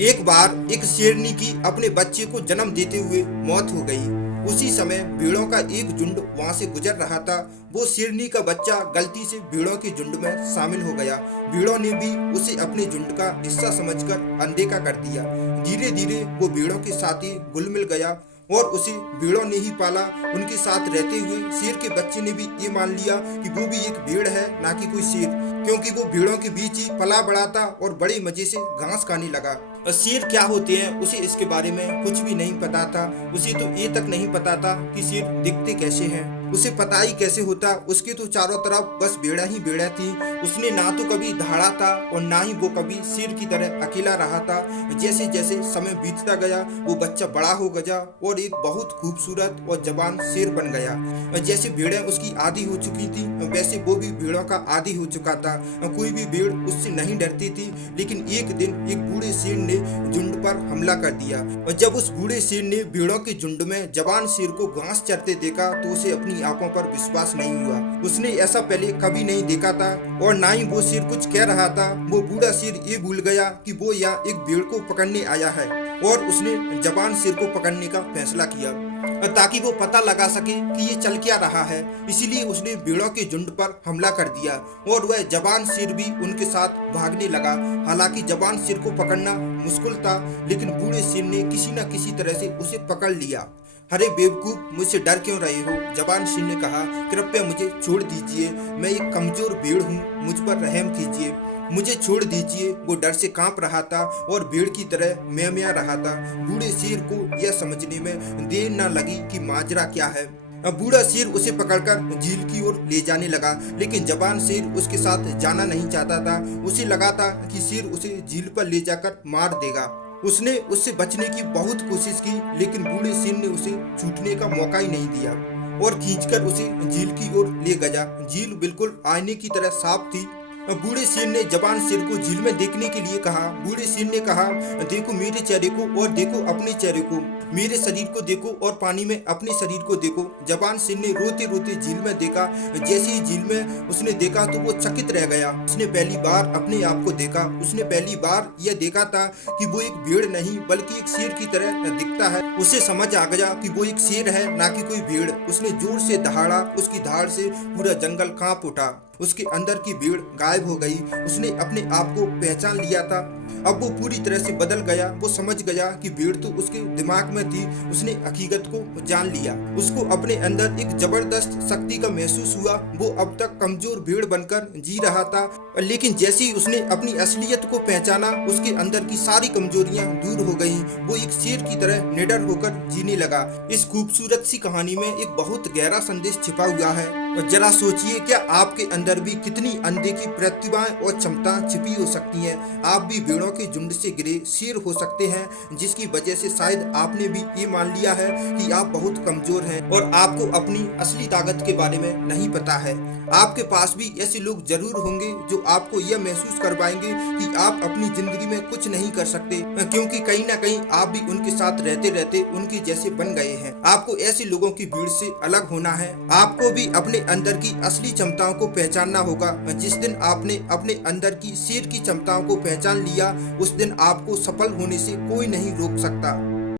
एक बार एक शेरनी की अपने बच्चे को जन्म देते हुए मौत हो गई। उसी समय भेड़ों का एक झुंड वहां से गुजर रहा था। वो शेरनी का बच्चा गलती से भेड़ों के झुंड में शामिल हो गया। भेड़ों ने भी उसे अपने झुंड का हिस्सा समझकर अनदेखा कर दिया। धीरे धीरे वो भेड़ों के साथ ही घुल मिल गया और उसे भेड़ों ने ही पाला। उनके साथ रहते हुए शेर के बच्चे ने भी ये मान लिया कि वो भी एक भेड़ है, ना कि कोई शेर, क्योंकि वो भेड़ों के बीच ही पला बढ़ा था और बड़े मजे से घास खाने लगा। और शेर क्या होते हैं उसे इसके बारे में कुछ भी नहीं पता था। उसे तो ये तक नहीं पता था कि शेर दिखते कैसे हैं। उसे पता ही कैसे होता, उसके तो चारों तरफ बस भेड़ा ही भेड़ा थी। उसने ना तो कभी दहाड़ा था और ना ही वो कभी शेर की तरह अकेला रहा था। जैसे जैसे समय बीतता गया वो बच्चा बड़ा हो गया और एक बहुत खूबसूरत और जवान शेर बन गया। जैसे भेड़ें उसकी आदी हो चुकी थी वैसे वो भी भेड़ों का आदी हो चुका था। कोई भी भेड़ उससे नहीं डरती थी। लेकिन एक दिन एक बूढ़े शेर ने झुंड पर हमला कर दिया और जब उस बूढ़े शेर ने भेड़ों के झुंड में जवान शेर को घास चरते देखा तो उसे अपनी आंखों पर विश्वास नहीं हुआ। उसने ऐसा पहले कभी नहीं देखा था और ना ही वो शेर कुछ कह रहा था। वो बूढ़ा शेर ये भूल गया कि वो यहाँ एक भेड़ को पकड़ने आया है और उसने जवान शेर को पकड़ने का फैसला किया ताकि वो पता लगा सके कि ये चल क्या रहा है। इसीलिए उसने भेड़ों के झुंड पर हमला कर दिया और वह जवान शेर भी उनके साथ भागने लगा। हालांकि जवान शेर को पकड़ना मुश्किल था लेकिन बूढ़े शेर ने किसी न किसी तरह से उसे पकड़ लिया। अरे बेवकूफ, मुझसे डर क्यों रहे हो? जवान शेर ने कहा, कृपया मुझे छोड़ दीजिए, मैं एक कमजोर भेड़ हूँ, मुझ पर रहम कीजिए, मुझे छोड़ दीजिए। वो डर से कांप रहा था और भेड़ की तरह म्यां रहा था। बूढ़े शेर को यह समझने में देर न लगी कि माजरा क्या है। अब बूढ़ा शेर उसे पकड़कर झील की ओर ले जाने लगा लेकिन जवान शेर उसके साथ जाना नहीं चाहता था। उसे लगा था कि शेर उसे झील पर ले जाकर मार देगा। उसने उससे बचने की बहुत कोशिश की लेकिन बूढ़े शेर ने उसे छूटने का मौका ही नहीं दिया और खींचकर उसे झील की ओर ले गया। झील बिल्कुल आईने की तरह साफ थी। बूढ़े शेर ने जवान शेर को झील में देखने के लिए कहा। बूढ़े शेर ने कहा, देखो मेरे चेहरे को और देखो अपने चेहरे को, मेरे शरीर को देखो और पानी में अपने शरीर को देखो। जवान शेर ने रोते रोते झील में देखा। जैसे ही झील में उसने देखा तो वो चकित रह गया। उसने पहली बार अपने आप को देखा। उसने पहली बार यह देखा था कि वो एक भेड़ नहीं बल्कि एक शेर की तरह दिखता है। उसे समझ आ गया कि वो एक शेर है, ना कि कोई भेड़। उसने जोर से दहाड़ा। उसकी दहाड़ से पूरा जंगल कांप उठा। उसके अंदर की भीड़ गायब हो गई। उसने अपने आप को पहचान लिया था। अब वो पूरी तरह से बदल गया। वो समझ गया कि भीड़ तो उसके दिमाग में थी। उसने हकीकत को जान लिया। उसको अपने अंदर एक जबरदस्त शक्ति का महसूस हुआ। वो अब तक कमजोर भीड़ बनकर जी रहा था लेकिन जैसे ही उसने अपनी असलियत को पहचाना उसके अंदर की सारी कमजोरियां दूर हो गईं। वो एक शेर की तरह निडर होकर जीने लगा। इस खूबसूरत सी कहानी में एक बहुत गहरा संदेश छिपा हुआ है। जरा सोचिए, क्या आपके अंदर भी कितनी अनदेखी प्रतिभाएं और क्षमता छिपी हो सकती हैं। आप भी भेड़ों के झुंड से गिरे शेर हो सकते हैं जिसकी वजह से शायद आपने भी ये मान लिया है कि आप बहुत कमजोर हैं और आपको अपनी असली ताकत के बारे में नहीं पता है। आपके पास भी ऐसे लोग जरूर होंगे जो आपको यह महसूस करवाएंगे कि आप अपनी जिंदगी में कुछ नहीं कर सकते, क्योंकि कहीं ना कहीं आप भी उनके साथ रहते रहते उनके जैसे बन गए हैं। आपको ऐसे लोगों की भीड़ से अलग होना है। आपको भी अपने अंदर की असली क्षमताओं को पहचानना होगा। जिस दिन आपने अपने अंदर की शेर की क्षमताओं को पहचान लिया उस दिन आपको सफल होने से कोई नहीं रोक सकता।